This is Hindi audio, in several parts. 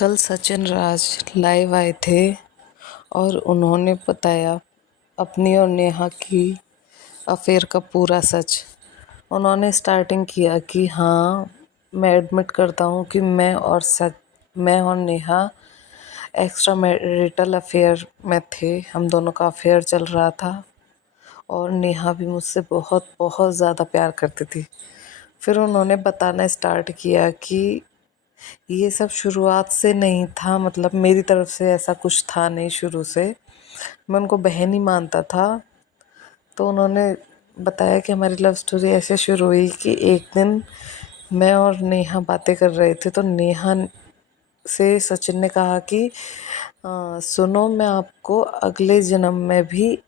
कल सचिन राज लाइव आए थे और उन्होंने बताया अपनी और नेहा की अफेयर का पूरा सच। उन्होंने स्टार्टिंग किया कि हाँ, मैं एडमिट करता हूँ कि मैं और नेहा एक्स्ट्रा मैरिटल अफेयर में थे। हम दोनों का अफेयर चल रहा था और नेहा भी मुझसे बहुत बहुत ज़्यादा प्यार करती थी। फिर उन्होंने बताना स्टार्ट किया कि ये सब शुरुआत से नहीं था, मतलब मेरी तरफ से ऐसा कुछ था नहीं शुरू से। मैं उनको बहन ही मानता था। तो उन्होंने बताया कि हमारी लव स्टोरी ऐसे शुरू हुई कि एक दिन मैं और नेहा बातें कर रहे थे तो नेहा से सचिन ने कहा कि सुनो, मैं आपको अगले जन्म में भी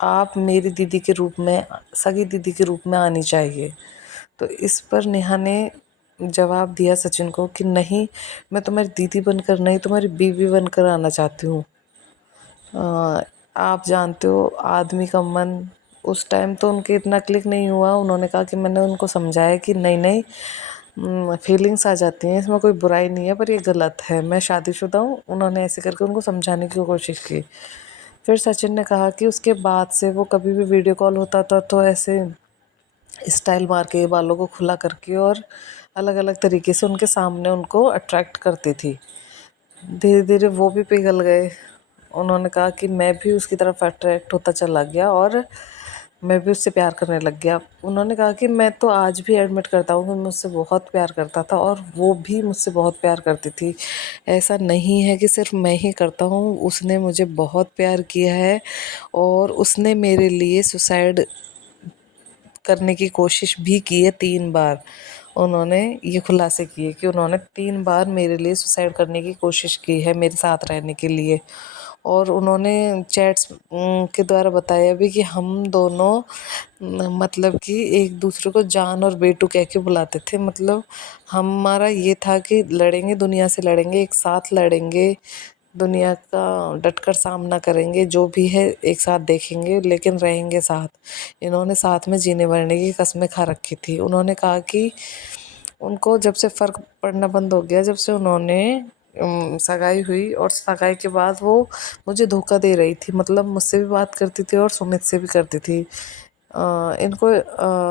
आप मेरी दीदी के रूप में, सगी दीदी के रूप में आनी चाहिए। तो इस पर नेहा ने जवाब दिया सचिन को कि नहीं, मैं तुम्हारी दीदी बनकर नहीं, तुम्हारी बीवी बनकर आना चाहती हूँ। आप जानते हो आदमी का मन, उस टाइम तो उनके इतना क्लिक नहीं हुआ। उन्होंने कहा कि मैंने उनको समझाया कि नहीं नहीं, फीलिंग्स आ जाती हैं, इसमें कोई बुराई नहीं है, पर ये गलत है, मैं शादीशुदा हूँ। उन्होंने ऐसे करके उनको समझाने की कोशिश की। फिर सचिन ने कहा कि उसके बाद से वो कभी भी वीडियो कॉल होता था तो ऐसे स्टाइल मार के बालों को खुला करके और अलग अलग तरीके से उनके सामने उनको अट्रैक्ट करती थी। धीरे धीरे वो भी पिघल गए। उन्होंने कहा कि मैं भी उसकी तरफ अट्रैक्ट होता चला गया और मैं भी उससे प्यार करने लग गया। उन्होंने कहा कि मैं तो आज भी एडमिट करता हूँ कि मुझसे बहुत प्यार करता था और वो भी मुझसे बहुत प्यार करती थी। ऐसा नहीं है कि सिर्फ मैं ही करता हूँ, उसने मुझे बहुत प्यार किया है और उसने मेरे लिए सुसाइड करने की कोशिश भी की है 3 बार। उन्होंने ये खुलासे किए कि उन्होंने 3 बार मेरे लिए सुसाइड करने की कोशिश की है मेरे साथ रहने के लिए। और उन्होंने चैट्स के द्वारा बताया भी कि हम दोनों मतलब कि एक दूसरे को जान और बेटू कह के बुलाते थे। मतलब हमारा ये था कि लड़ेंगे, दुनिया से लड़ेंगे, एक साथ लड़ेंगे, दुनिया का डटकर सामना करेंगे, जो भी है एक साथ देखेंगे, लेकिन रहेंगे साथ। इन्होंने साथ में जीने मरने की कस्में खा रखी थी। उन्होंने कहा कि उनको जब से फ़र्क पड़ना बंद हो गया, जब से उन्होंने सगाई हुई और सगाई के बाद वो मुझे धोखा दे रही थी। मतलब मुझसे भी बात करती थी और सुमित से भी करती थी। इनको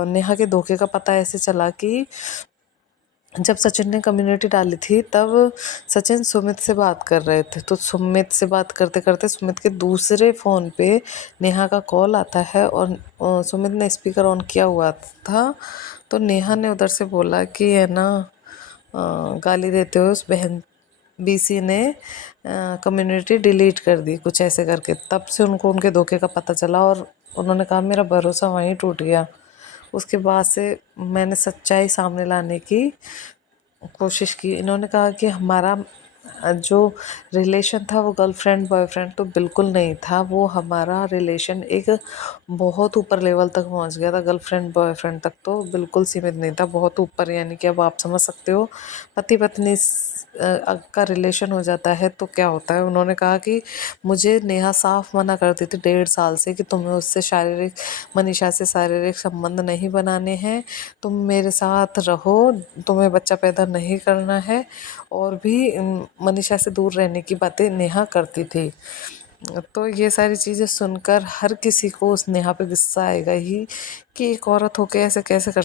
नेहा के धोखे का पता ऐसे चला कि जब सचिन ने कम्युनिटी डाली थी तब सचिन सुमित से बात कर रहे थे। तो सुमित से बात करते करते सुमित के दूसरे फ़ोन पे नेहा का कॉल आता है और सुमित ने स्पीकर ऑन किया हुआ था। तो नेहा ने उधर से बोला कि है ना, गाली देते हुए उस बहन बीसी ने कम्युनिटी डिलीट कर दी, कुछ ऐसे करके। तब से उनको उनके धोखे का पता चला और उन्होंने कहा मेरा भरोसा वहीं टूट गया। उसके बाद से मैंने सच्चाई सामने लाने की कोशिश की। इन्होंने कहा कि हमारा जो रिलेशन था वो गर्लफ्रेंड बॉयफ्रेंड तो बिल्कुल नहीं था। वो हमारा रिलेशन एक बहुत ऊपर लेवल तक पहुंच गया था। गर्लफ्रेंड बॉयफ्रेंड तक तो बिल्कुल सीमित नहीं था, बहुत ऊपर। यानी कि अब आप समझ सकते हो पति पत्नी का रिलेशन हो जाता है तो क्या होता है। उन्होंने कहा कि मुझे नेहा साफ मना करती थी 1.5 साल से कि तुम्हें उससे शारीरिक, मनीषा से शारीरिक संबंध नहीं बनाने हैं, तुम मेरे साथ रहो, तुम्हें बच्चा पैदा नहीं करना है। और भी मनीषा से दूर रहने की बातें नेहा करती थी। तो ये सारी चीज़ें सुनकर हर किसी को उस नेहा पे गुस्सा आएगा ही कि एक औरत होके ऐसे कैसे कर